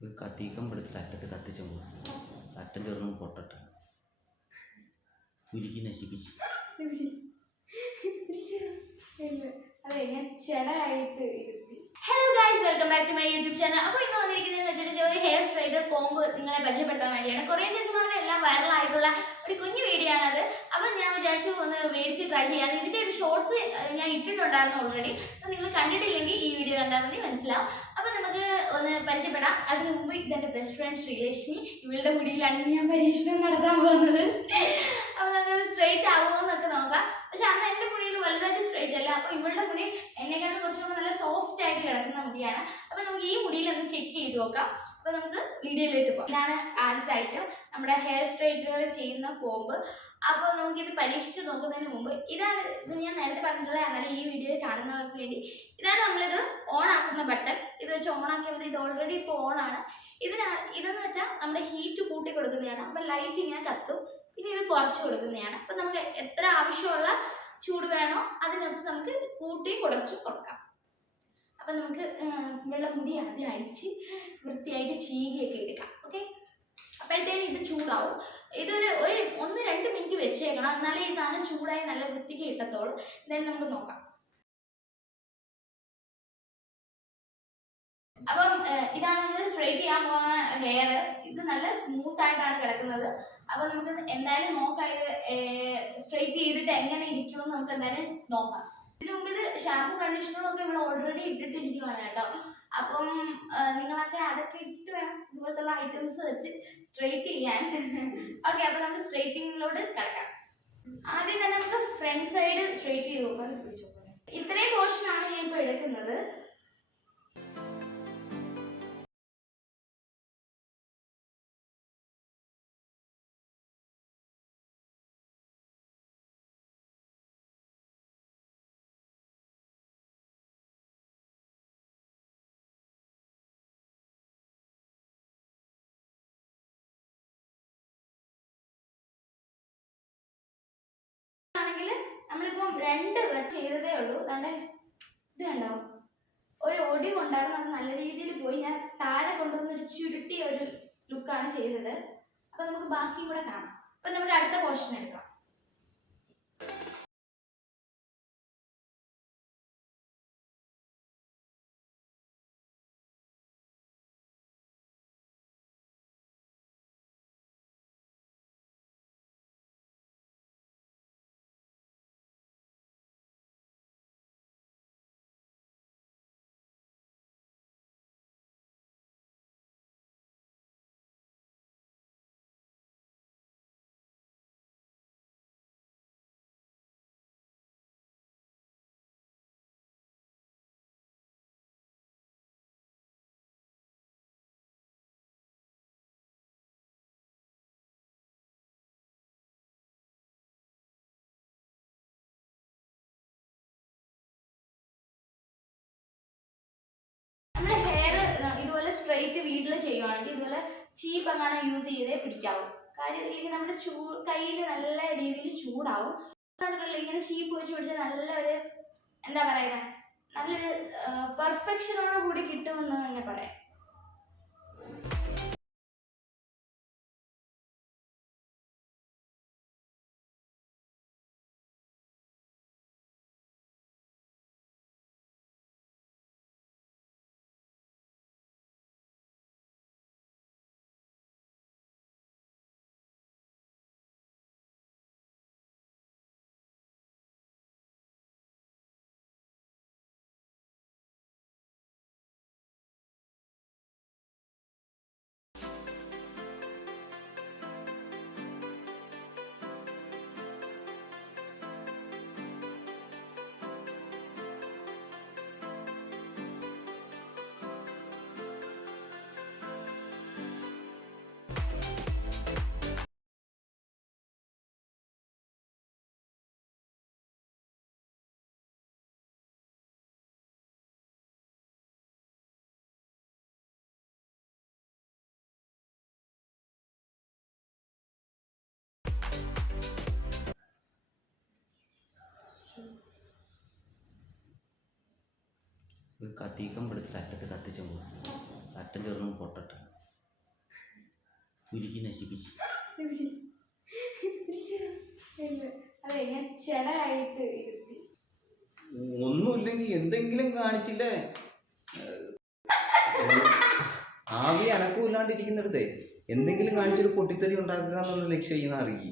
ഒരു കത്തിക്കം എടുത്തിട്ട് അറ്റത്ത് കത്തിച്ചപ്പോൾ അറ്റം ചേർന്ന് പൊട്ടട്ടെ ഉരുക്കി നശിപ്പിച്ച് അതെ ഞാൻ ചെടായിട്ട് ഇരുത്തി. Hello guys, welcome back to my YouTube channel. അപ്പോൾ ഇന്ന് വന്നിരിക്കുന്നതെന്ന് വെച്ചിട്ട് ഒരു ഹെയർ സ്ട്രൈറ്റർ കോംബോ നിങ്ങളെ പരിചയപ്പെടുത്താൻ വേണ്ടിയാണ്. കുറേ ചേച്ചിമാരുടെ എല്ലാം വൈറലായിട്ടുള്ള ഒരു കുഞ്ഞു വീഡിയോ ആണത്. അപ്പോൾ ഞാൻ വിചാരിച്ചു ഒന്ന് മേടിച്ച് ട്രൈ ചെയ്യാൻ. ഇതിൻ്റെ ഒരു ഷോർട്സ് ഞാൻ ഇട്ടിട്ടുണ്ടായിരുന്നു ഓൾറെഡി. അപ്പോൾ നിങ്ങൾ കണ്ടിട്ടില്ലെങ്കിൽ ഈ വീഡിയോ കണ്ടാൽ മതി, മനസ്സിലാവും. അപ്പോൾ നമുക്ക് ഒന്ന് പരിചയപ്പെടാം. അതിന് മുമ്പ് ഇതെൻ്റെ ബെസ്റ്റ് ഫ്രണ്ട് ശ്രീലക്ഷ്മി. ഇവളുടെ മുടിയിലാണ് ഞാൻ പരീക്ഷണം നടത്താൻ പോകുന്നത്. അപ്പോൾ നമുക്ക് സ്ട്രെയിറ്റ് ആവുമോ എന്നൊക്കെ നോക്കാം. പക്ഷെ അന്ന് എൻ്റെ മുടിയിൽ വലുതായിട്ട് സ്ട്രെയിറ്റ് അല്ല. അപ്പോൾ ഇവളുടെ മുടി എന്നെക്കാളും കുറച്ചുകൂടെ നല്ല സോഫ്റ്റ് ആയിട്ട് കിടക്കുന്ന മുടിയാണ്. അപ്പോൾ നമുക്ക് ഈ മുടിയിൽ ഒന്ന് ചെക്ക് ചെയ്ത് നോക്കാം. അപ്പോൾ നമുക്ക് വീഡിയോയിലേക്ക് പോകാം. ഇതാണ് ആദ്യത്തെ ഐറ്റം, നമ്മുടെ ഹെയർ സ്ട്രെയിറ്റുകൾ ചെയ്യുന്ന കോമ്പ്. അപ്പോൾ നമുക്കിത് പരീക്ഷിച്ച് നോക്കുന്നതിന് മുമ്പ് ഇത് ഞാൻ നേരത്തെ പറഞ്ഞിട്ടുള്ള എന്നാലും ഈ വീഡിയോയിൽ കാണുന്നവർക്ക് വേണ്ടി ഇതാണ് നമ്മളിത് ഓൺ ആക്കുന്ന ബട്ടൺ. ഇത് വെച്ച് ഓൺ ആക്കിയാൽ മതി. ഇത് ഓൾറെഡി ഇപ്പോൾ ഓണാണ്. ഇതെന്ന് വെച്ചാൽ നമ്മുടെ ഹീറ്റ് കൂട്ടി കൊടുക്കുന്നതാണ്. അപ്പോൾ ലൈറ്റ് ഇങ്ങനെ കത്തും. പിന്നെ ഇത് കുറച്ച് കൊടുക്കുന്നതാണ്. അപ്പോൾ നമുക്ക് എത്ര ആവശ്യമുള്ള ചൂട് വേണോ അതിനകത്ത് നമുക്ക് കൂട്ടി കുറച്ച് കൊടുക്കാം. അപ്പം നമുക്ക് മുടി ആദ്യം അഴിച്ച് വൃത്തിയായിട്ട് ചീകിയൊക്കെ എടുക്കാം. ഓക്കെ, അപ്പോഴത്തേനും ഇത് ചൂടാവും. ഇതൊരു 1-2 മിനിറ്റ് വെച്ചേക്കണം, എന്നാലേ ഈ സാധനം ചൂടായി നല്ല വൃത്തിക്ക് കിട്ടത്തുള്ളൂ. എന്തായാലും നമുക്ക് നോക്കാം. അപ്പം ഇതാണ് നമ്മൾ സ്ട്രെയിറ്റ് ചെയ്യാൻ പോകുന്ന ഹെയർ. ഇത് നല്ല സ്മൂത്ത് ആയിട്ടാണ് കിടക്കുന്നത്. അപ്പൊ നമുക്ക് എന്തായാലും നോക്കാം ഇത് സ്ട്രെയിറ്റ് ചെയ്തിട്ട് എങ്ങനെ ഇരിക്കുമെന്ന് നമുക്ക് എന്തായാലും നോക്കാം. ഇതിനു മുമ്പ് ഇത് ഷാമ്പു കണ്ടീഷണറും ഒക്കെ നമ്മൾ ഓൾറെഡി ഇട്ടിട്ടിരിക്കുവാണ് കേട്ടോ. അപ്പം നിങ്ങളൊക്കെ അതൊക്കെ ഇട്ട് വേണം ഇതുപോലത്തുള്ള ഐറ്റംസ് വെച്ച് സ്ട്രെയിറ്റ് ചെയ്യാൻ. ഓക്കെ, അപ്പൊ നമുക്ക് സ്ട്രെയിറ്റിങ്ങിലോട്ട് കിടക്കാം. ആദ്യം തന്നെ നമുക്ക് ഫ്രണ്ട് സൈഡ് സ്ട്രെയിറ്റ് ചെയ്ത് നോക്കാം. ഇത്രയും പോർഷനാണ് ഞാൻ ഇപ്പോൾ എടുക്കുന്നത്. ആണെങ്കിൽ നമ്മളിപ്പം 2 കട്ട് ചെയ്തതേ ഉള്ളൂ. അതുകൊണ്ട് ഇത് കണ്ടോ, ഒരു ഒടി കൊണ്ടായിരുന്നു, അത് നല്ല രീതിയിൽ പോയി. ഞാൻ താഴെ കൊണ്ടുവന്നൊരു ചുരുട്ടിയ ഒരു ലുക്കാണ് ചെയ്തത്. അപ്പൊ നമുക്ക് ബാക്കി കൂടെ കാണാം. അപ്പൊ നമുക്ക് അടുത്ത പോർഷൻ എടുക്കാം. നമ്മുടെ ഹെയർ ഇതുപോലെ സ്ട്രെയിറ്റ് വീട്ടിൽ ചെയ്യുവാണെങ്കിൽ ഇതുപോലെ ചീപ്പ് എങ്ങാനും യൂസ് ചെയ്തേ പിടിക്കാവും. കാര്യം ഇല്ലെങ്കിൽ നമ്മുടെ കയ്യിൽ നല്ല രീതിയിൽ ചൂടാവും. അതുകൊണ്ടുള്ള ഇങ്ങനെ ചീപ്പ് വെച്ച് പിടിച്ചാൽ നല്ലൊരു എന്താ പറയുക, നല്ലൊരു പെർഫെക്ഷനോട് കൂടി കിട്ടുമെന്ന് തന്നെ പറയാം. ഒരു കത്തിക്കം എടുത്തിട്ട് അറ്റത്ത് കത്തിച്ചപ്പോൾ അറ്റം ചേർന്ന് പൊട്ടട്ടെ. ഉരുക്കി നശിപ്പിച്ച്. അതെ ഞാൻ ചെടയായിട്ട് ഇരുത്തി. ഒന്നുമില്ലെങ്കിൽ എന്തെങ്കിലും കാണിച്ചില്ലേ, ആവി അനക്കമില്ലാണ്ടിരിക്കുന്നിടത്തെ എന്തെങ്കിലും കാണിച്ചൊരു പൊട്ടിത്തെറി ഉണ്ടാക്കുക എന്നുള്ള ലക്ഷ്യം ചെയ്യുന്ന അറിയി.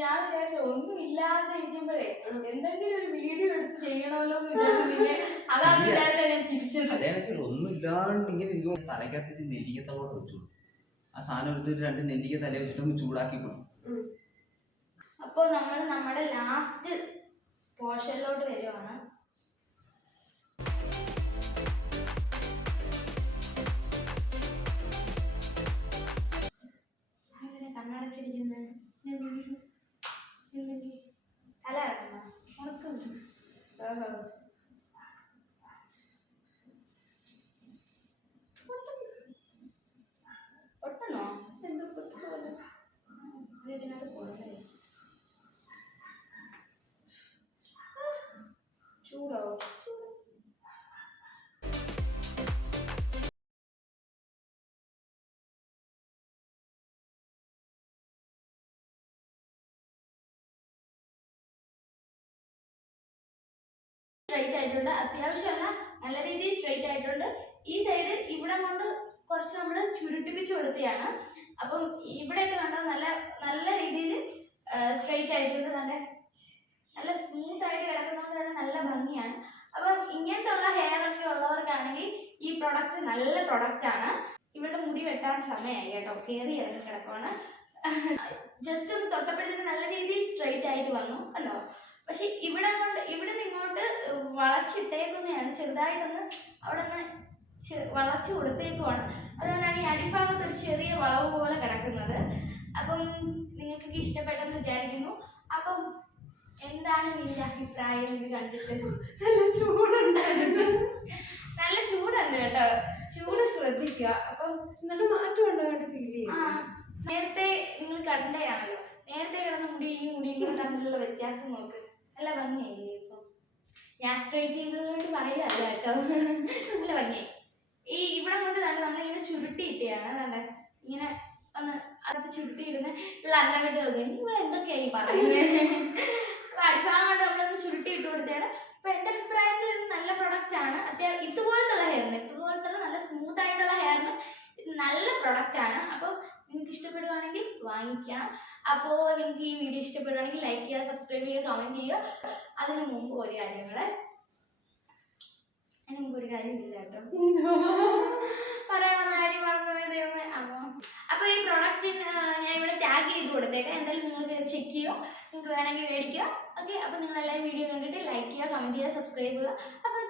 ഞാൻ വിചാരിച്ച ഒന്നും ഇല്ലാതെ ഇരിക്കുമ്പോഴേ എന്തെങ്കിലും ഒരു വീഡിയോ എടുത്ത് ചെയ്യണമല്ലോ എന്ന് വിചാരിച്ചില്ലേ, അതാണ് വിചാരിച്ചാ ഞാൻ ചിരിച്ചത്. അതേനൊക്കെ ഒന്നും ഇല്ലാണ്ട് ഇങ്ങനെ ഇരിക്കും. തലക്കകത്ത് നെല്ലിക്കത്തോടെ വെച്ചു, ആ സാധനം എടുത്തിട്ട് 2 നെല്ലിക്ക തല വെച്ചിട്ടൊന്ന് ചൂടാക്കി കൊടുക്കും. അപ്പോൾ നമ്മൾ നമ്മുടെ ലാസ്റ്റ് പോർഷനിലോട്ട് വരുവാണ്. കണ്ണടച്ചിരിക്കുന്നത് തല ഇറങ്ങുന്നു, ഉറക്കുന്നു. പൊട്ടണോ? എന്തോ പൊട്ടുപോലെ ഇതിനകത്ത് പോകണ്ടേ? ചൂടോ? സ്ട്രൈറ്റ് ആയിട്ടുണ്ട്, അത്യാവശ്യമല്ല നല്ല രീതിയിൽ സ്ട്രൈറ്റ് ആയിട്ടുണ്ട്. ഈ സൈഡ് ഇവിടെ കൊണ്ട് കുറച്ച് നമ്മൾ ചുരുട്ടിപ്പിച്ച് കൊടുത്തതാണ്. അപ്പം ഇവിടെയൊക്കെ കണ്ടോ നല്ല നല്ല രീതിയിൽ സ്ട്രൈറ്റ് ആയിട്ടുണ്ട്. നല്ല സ്മൂത്ത് ആയിട്ട് കിടക്കുന്നതുകൊണ്ട് തന്നെ നല്ല ഭംഗിയാണ്. അപ്പം ഇങ്ങനത്തെ ഉള്ള ഹെയർ ഒക്കെ ഉള്ളവർക്കാണെങ്കിൽ ഈ പ്രൊഡക്റ്റ് നല്ല പ്രൊഡക്റ്റ് ആണ്. ഇവരുടെ മുടി വെട്ടാൻ സമയമായി കേട്ടോ, കയറി ഇറങ്ങി കിടക്കുവാണ്. ജസ്റ്റ് ഒന്ന് തൊട്ടപ്പോഴത്തേന് നല്ല രീതിയിൽ സ്ട്രൈറ്റ് ആയിട്ട് വന്നു കണ്ടോ. പക്ഷെ ഇവിടെ നിന്ന് ഇങ്ങോട്ട് വളച്ചിട്ടേക്കുന്നതാണ്, ചെറുതായിട്ടൊന്ന് അവിടെ നിന്ന് വളച്ചു കൊടുത്തേക്കുവാണ്. അതുകൊണ്ടാണ് ഈ അടിഭാഗത്ത് ഒരു ചെറിയ വളവ് പോലെ കിടക്കുന്നത്. അപ്പം നിങ്ങൾക്കൊക്കെ ഇഷ്ടപ്പെട്ടെന്ന് വിചാരിക്കുന്നു. അപ്പം എന്താണ് നിന്റെ അഭിപ്രായം ഇത് കണ്ടിട്ട്? നല്ല ചൂടുണ്ടായിരുന്നു, നല്ല ചൂടുണ്ട് കേട്ടോ, ചൂട് ശ്രദ്ധിക്കുക. അപ്പം നല്ല മാറ്റമുണ്ടോ കേട്ടോ ഫീൽ ചെയ്യും. നേരത്തെ നിങ്ങൾ കണ്ടയാണല്ലോ, നേരത്തെ കിടന്ന മുടിയും ഈ മുടിയും കൂടെ തമ്മിലുള്ള വ്യത്യാസം നോക്ക്, നല്ല ഭംഗിയായില്ലേ? ഇപ്പം ഞാൻ സ്ട്രൈറ്റ് ചെയ്തതുകൊണ്ട് പറയുകയല്ല കേട്ടോ, നല്ല ഭംഗിയായി. ഈ ഇവിടെ കൊണ്ട് കണ്ട് നമ്മളിങ്ങനെ ചുരുട്ടിയിട്ടാണ് കണ്ടേ, ഇങ്ങനെ ഒന്ന് അകത്ത് ചുരുട്ടിയിടുന്ന ഇവിടെ അന്നം വിട്ട് നോക്കി ഇവിടെ എന്തൊക്കെയായി പറയുന്നത്. അപ്പൊ അടിഭാഗം കൊണ്ട് നമ്മളൊന്ന് ചുരുട്ടി ഇട്ട് കൊടുത്തതാണ്. അപ്പൊ എന്റെ അഭിപ്രായത്തിൽ ഇത് നല്ല പ്രൊഡക്റ്റ് ആണ്. അത്യാവശ്യം ഇതുപോലത്തുള്ള ഹെയറിന്, ഇതുപോലത്തുള്ള നല്ല സ്മൂത്ത് ആയിട്ടുള്ള ഹെയറിന് ഇത് നല്ല പ്രൊഡക്റ്റ് ആണ്. അപ്പോൾ നിങ്ങൾക്ക് ഇഷ്ടപ്പെടുവാണെങ്കിൽ വാങ്ങിക്കാം. അപ്പോൾ നിങ്ങൾക്ക് ഈ വീഡിയോ ഇഷ്ടപ്പെടുവാണെങ്കിൽ ലൈക്ക് ചെയ്യുക, സബ്സ്ക്രൈബ് ചെയ്യുക, കമൻറ്റ് ചെയ്യുക. അതിന് മുമ്പ് ഒരു കാര്യം കൂടെ, അതിന് മുമ്പ് ഒരു കാര്യമില്ല കേട്ടോ, പറയാൻ വന്ന കാര്യം മറന്നുപോയി ദൈവമേ. അപ്പോൾ ഈ പ്രൊഡക്റ്റിന് ഞാൻ ഇവിടെ ടാഗ് ചെയ്ത് കൊടുത്തേക്കാം. എന്തായാലും നിങ്ങൾക്ക് ചെക്ക് ചെയ്യോ, നിങ്ങൾക്ക് വേണമെങ്കിൽ മേടിക്കുക. ഓക്കെ, അപ്പോൾ നിങ്ങളെല്ലാവരും വീഡിയോ കണ്ടിട്ട് ലൈക്ക് ചെയ്യുക, കമൻറ്റ് ചെയ്യുക, സബ്സ്ക്രൈബ് ചെയ്യുക. അപ്പോൾ